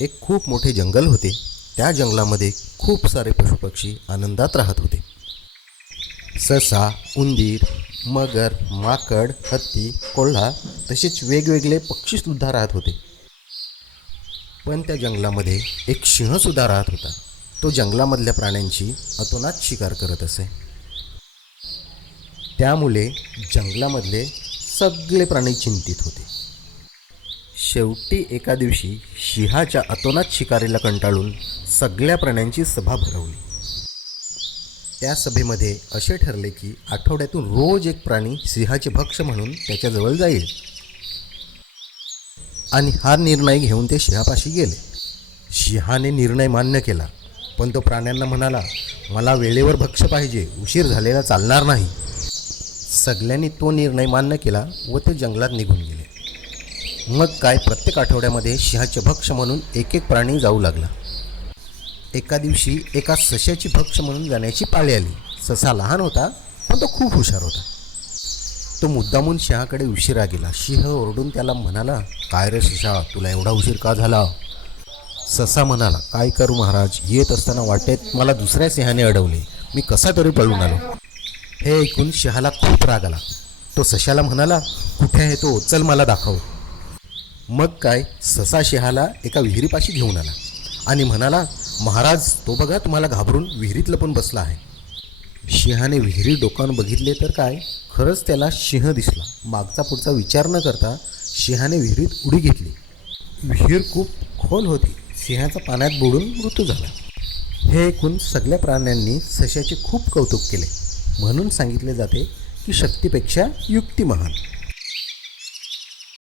एक खूप मोठे जंगल होते. त्या जंगलामध्ये खूप सारे पशुपक्षी आनंदात राहत होते. ससा, उंदीर, मगर, माकड, हत्ती, कोल्हा तसेच वेगवेगळे पक्षीसुद्धा राहत होते. पण त्या जंगलामध्ये एक सिंहसुद्धा राहत होता. तो जंगलामधल्या प्राण्यांची अतोनात शिकार करत असे. त्यामुळे जंगलामधले सगळे प्राणी चिंतित होते. शेवटी एका दिवशी सिंहाच्या अतोनात शिकारीला कंटाळून सगळ्या प्राण्यांची सभा भरवली. त्या सभेमध्ये असे ठरले की आठवड्यातून रोज एक प्राणी सिंहाचे भक्ष म्हणून त्याच्याजवळ जाईल. आणि हा निर्णय घेऊन ते सिंहापाशी गेले. सिंहाने निर्णय मान्य केला, पण तो प्राण्यांना म्हणाला, मला वेळेवर भक्ष पाहिजे, उशीर झालेला चालणार नाही. सगळ्यांनी तो निर्णय मान्य केला व ते जंगलात निघून गेले. मग काय, प्रत्येक आठवड्यामध्ये सिंहाचे भक्ष म्हणून एक एक प्राणी जाऊ लागला. एका दिवशी एका सश्याची भक्ष म्हणून जाण्याची पाळी आली. ससा लहान होता, पण तो खूप हुशार होता. तो मुद्दामून सिंहाकडे उशिरा गेला. सिंह ओरडून त्याला म्हणाला, काय रे ससा, तुला एवढा उशीर का झाला? ससा म्हणाला, काय करू महाराज, येत असताना वाटेत मला दुसऱ्या सिंहाने अडवले, मी कसा तरी पळून आलो. हे ऐकून सिंहाला खूप राग आला. तो सशाला म्हणाला, कुठे आहे तो, चल मला दाखव. मग काय, ससा सिंहाला एका विहिरीपाशी घेऊन आला आणि म्हणाला, महाराज, तो बघा तुम्हाला घाबरून विहिरीत लपून बसला आहे. सिंहाने विहिरीत डोकावून बघितले तर काय, खरंच त्याला सिंह दिसला. मागचा पुढचा विचार न करता सिंहाने विहिरीत उडी घेतली. विहीर खूप खोल होती. सिंहाचा पाण्यात बुडून मृत्यू झाला. हे ऐकून सगळ्या प्राण्यांनी सशाचे खूप कौतुक केले. म्हणून सांगितले जाते की शक्तीपेक्षा युक्ती महान.